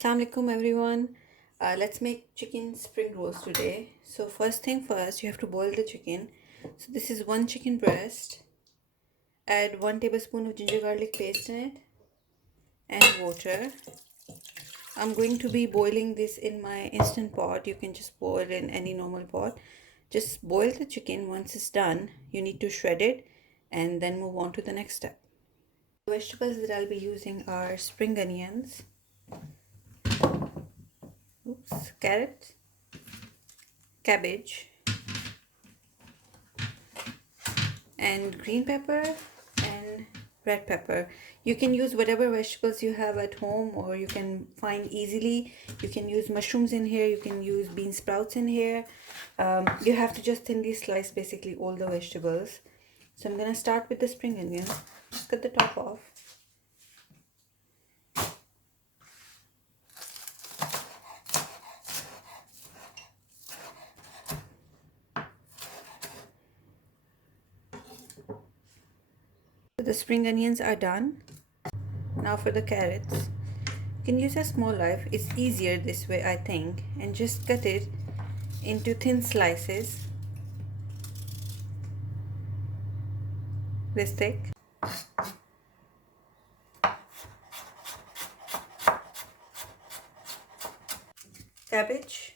Assalamu alaikum everyone. Let's make chicken spring rolls today. So first thing first, you have to boil the chicken. So this is one chicken breast. Add 1 tablespoon of ginger garlic paste in it and water. I'm going to be boiling this in my instant pot. You can just boil in any normal pot. Just boil the chicken. Once it's done, you need to shred it and then move on to the next step. The vegetables that I'll be using are spring onions, carrots, cabbage, and green pepper and red pepper. You can use whatever vegetables you have at home or you can find easily. You can use mushrooms in here, you can use bean sprouts in here. You have to just thinly slice basically all the vegetables. So I'm gonna start with the spring onion. Just cut the top off. So the spring onions are done. Now for the carrots. You can use a small knife, it's easier this way I think, and just cut it into thin slices this thick. Cabbage,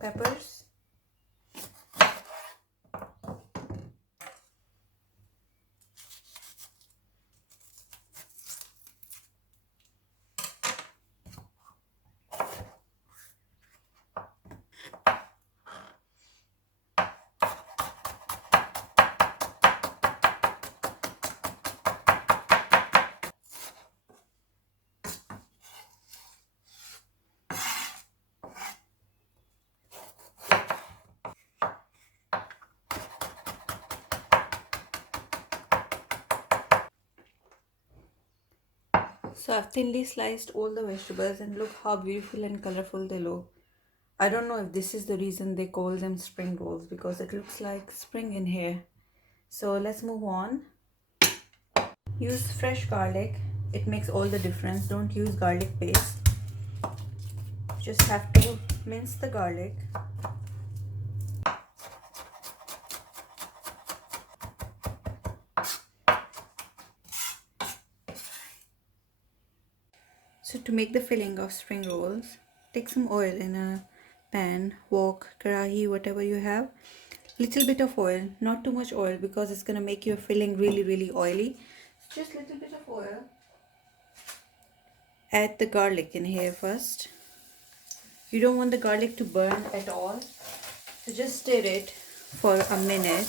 peppers, So I've thinly sliced all the vegetables and look how beautiful and colorful they look. I don't know if this is the reason they call them spring rolls because it looks like spring in here. So let's move on. Use fresh garlic. It makes all the difference. Don't use garlic paste. Just have to mince the garlic. So to make the filling of spring rolls, take some oil in a pan, wok, karahi, whatever you have. Little bit of oil, not too much oil because it's gonna make your filling really oily. Just little bit of oil. Add the garlic in here first. You don't want the garlic to burn at all. So just stir it for a minute.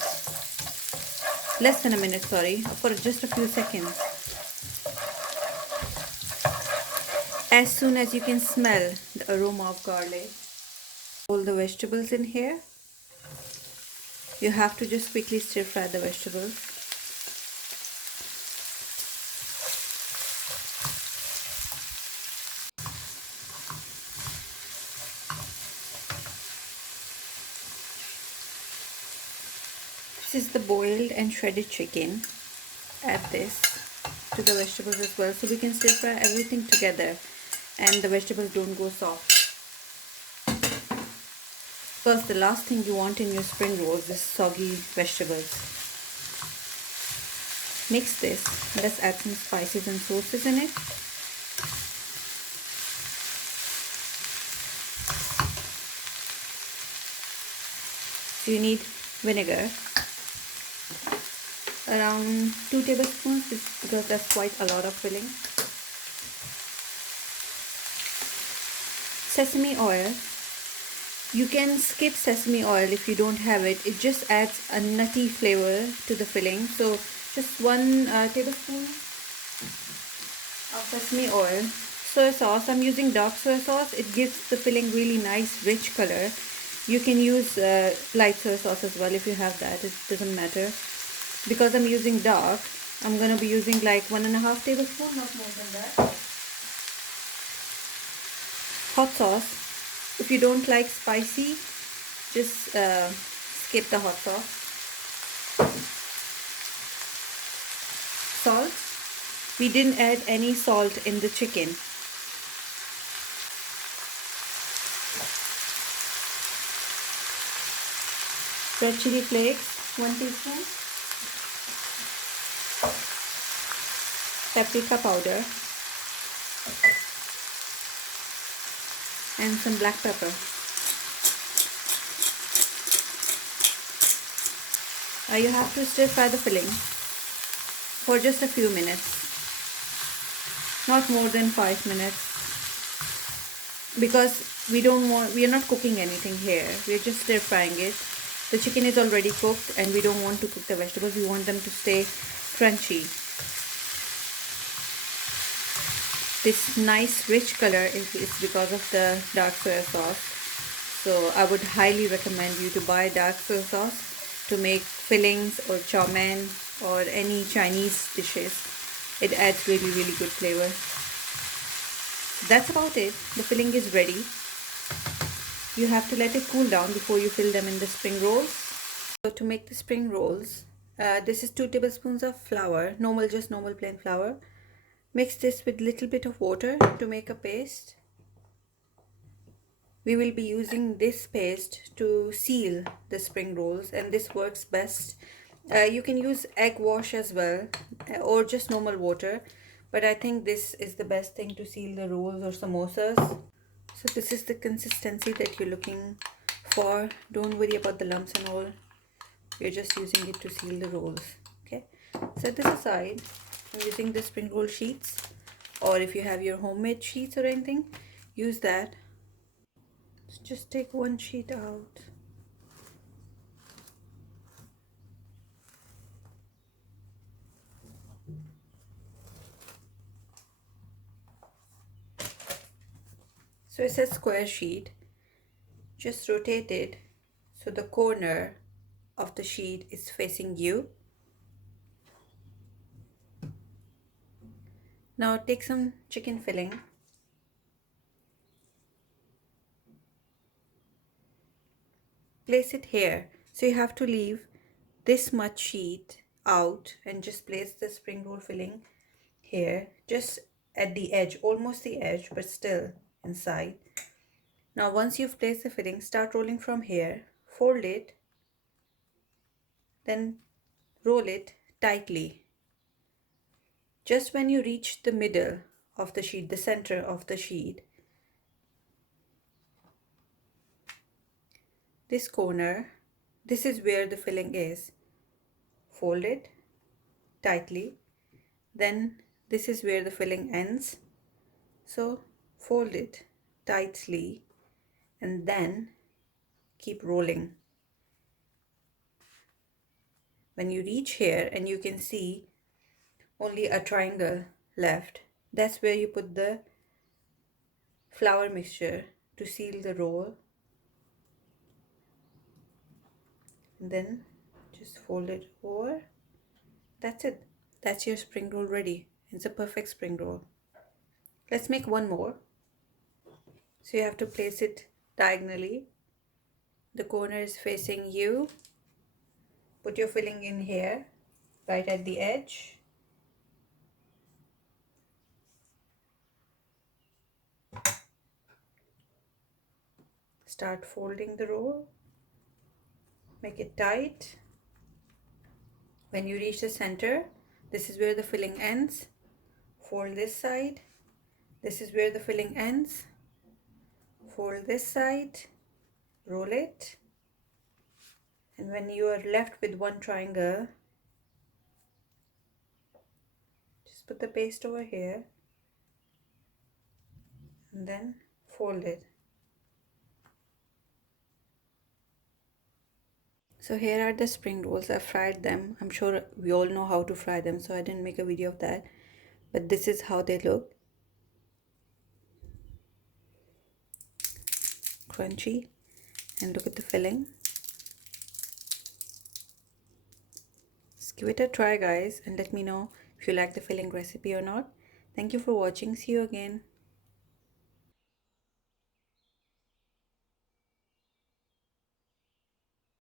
Less than a minute, sorry, for just a few seconds. As soon as you can smell the aroma of garlic, all the vegetables in here, you have to just quickly stir fry the vegetables. This is the boiled and shredded chicken. Add this to the vegetables as well so we can stir fry everything together and the vegetables don't go soft. Because the last thing you want in your spring rolls is soggy vegetables. Mix this. Let's add some spices and sauces in it. So you need vinegar. Around 2 tablespoons because that's quite a lot of filling. Sesame oil. You can skip sesame oil if you don't have it. It just adds a nutty flavor to the filling. So just 1 tablespoon of sesame oil. Soy sauce. I'm using dark soy sauce. It gives the filling really nice rich color. You can use light soy sauce as well if you have that. It doesn't matter. Because I'm using dark, I'm going to be using like 1.5 tablespoons, not more than that. hot sauce. If you don't like spicy, just skip the hot sauce. Salt. We didn't add any salt in the chicken. Red chili flakes, 1 teaspoon. Paprika powder. And some black pepper. You have to stir fry the filling for just a few minutes, not more than 5 minutes, because we are not cooking anything here. We are just stir frying it. The chicken is already cooked and we don't want to cook the vegetables. We want them to stay crunchy. This nice rich color is because of the dark soya sauce. So I would highly recommend you to buy dark soya sauce to make fillings or chow mein or any Chinese dishes. It adds really good flavor. That's about it. The filling is ready. You have to let it cool down before you fill them in the spring rolls. So to make the spring rolls, this is 2 tablespoons of flour, just normal plain flour. Mix this with little bit of water to make a paste. We will be using this paste to seal the spring rolls, and this works best. You can use egg wash as well, or just normal water, but I think this is the best thing to seal the rolls or samosas. So this is the consistency that you're looking for. Don't worry about the lumps and all. You're just using it to seal the rolls. Okay, set this aside. I'm using the spring roll sheets, or if you have your homemade sheets or anything, use that. Just take one sheet out. So it's a square sheet. Just rotate it so the corner of the sheet is facing you. Now take some chicken filling. Place it here. So you have to leave this much sheet out and just place the spring roll filling here, just at the edge, almost the edge, but still inside. Now once you've placed the filling, start rolling from here. Fold it, then roll it tightly. Just when you reach the middle of the sheet, the center of the sheet, this corner, this is where the filling is. Fold it tightly. Then this is where the filling ends. So fold it tightly and then keep rolling. When you reach here and you can see only a triangle left, that's where you put the flour mixture to seal the roll. And then just fold it over. That's it. That's your spring roll ready. It's a perfect spring roll. Let's make one more. So you have to place it diagonally. The corner is facing you. Put your filling in here, right at the edge. Start folding the roll. Make it tight. When you reach the center, this is where the filling ends. Fold this side. This is where the filling ends. Fold this side. Roll it. And when you are left with one triangle, just put the paste over here and then fold it. So here are the spring rolls. I fried them. I'm sure we all know how to fry them, so I didn't make a video of that. But this is how they look. Crunchy. And look at the filling. Just give it a try, guys, and let me know if you like the filling recipe or not. Thank you for watching. See you again.